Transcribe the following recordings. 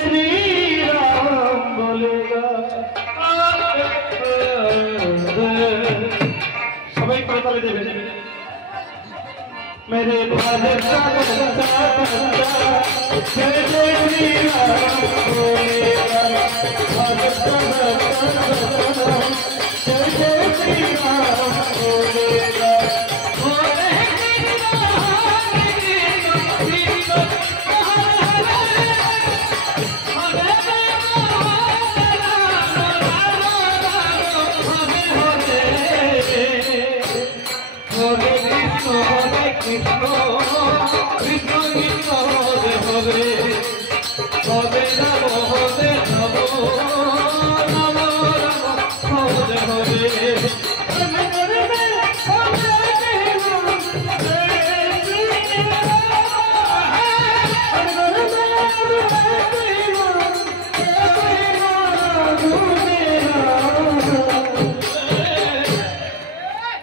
श्री राम बोलेगा। सबाई करताले देबेन मेरे भारत का बच्चा जय जय श्री राम बोलेगा। भारत का बच्चा जय जय श्री राम बोलेगा।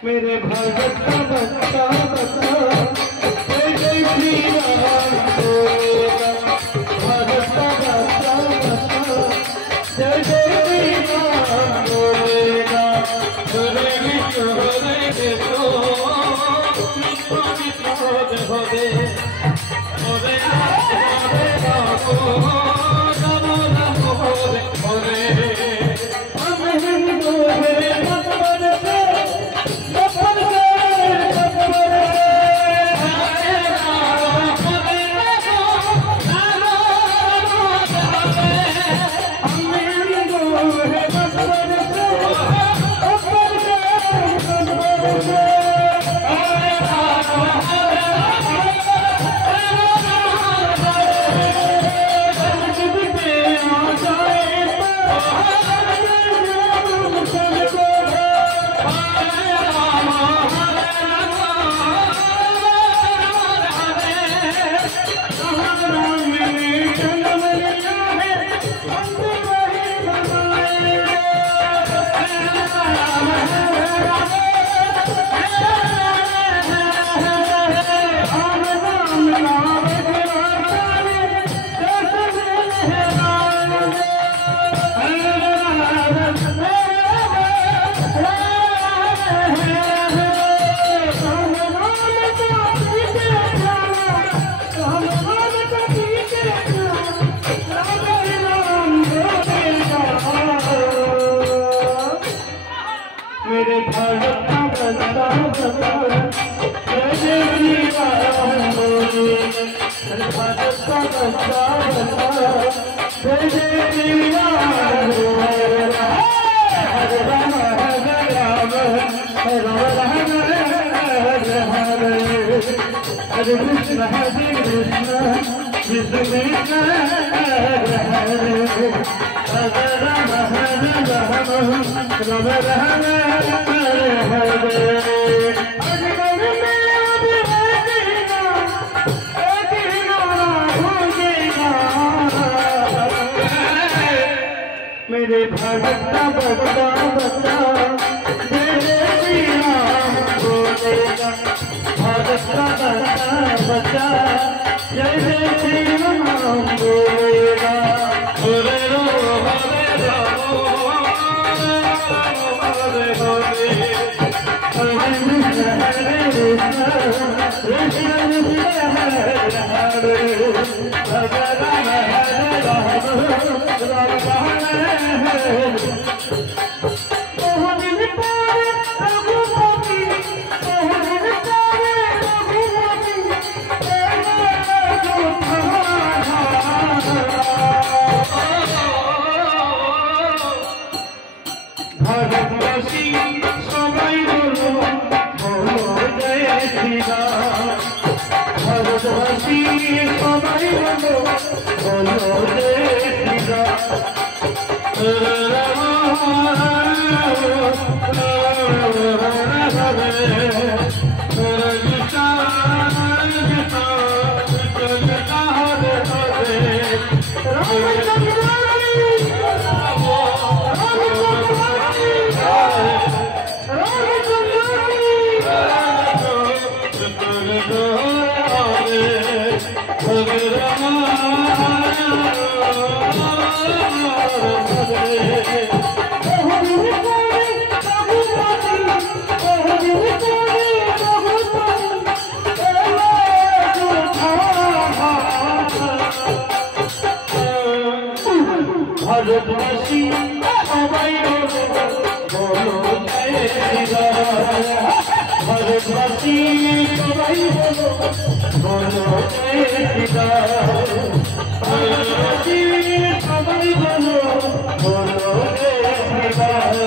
मेरे भारत का बच्चा बच्चा जय जय श्री राम बोलेगा। भारत का बच्चा बच्चा जय जय श्री राम बोलेगा। हरे विष्णु हरे कृष्ण कृष्ण कृष्ण हरे हरे हरे राम राम राम हरे हरे। हम हिंदू हैं मेरे भारत का बच्चा बच्चा जय जय श्री राम बोलेगा। भारत का बच्चा बच्चा जय जय श्री राम बोलेगा। हरे राम हरे राम राम राम हरे हरे। हरे कृष्ण कृष्ण कृष्ण हरे हरे। हरे राम राम राम हरे हरे। मेरे भारत का बच्चा बच्चा जय जय श्री राम बोलेगा। भारत का बच्चा बच्चा जय जय श्री राम बोलेगा। हरे राम हरे राम हरे हरे। हरे कृष्ण कृष्ण कृष्ण हरे हरे। हरे राम राम राम भारतवासी सबाई बोलो बोलो जय श्री राम। भारतवासी सबाई बोलो बोलो जय श्री राम। Hare Rama ভারতবাসী সবাই বলো জয় শ্রীরাম ভারতবাসী সবাই বলো জয় শ্রীরাম ভারতবাসী সবাই বলো জয় শ্রীরাম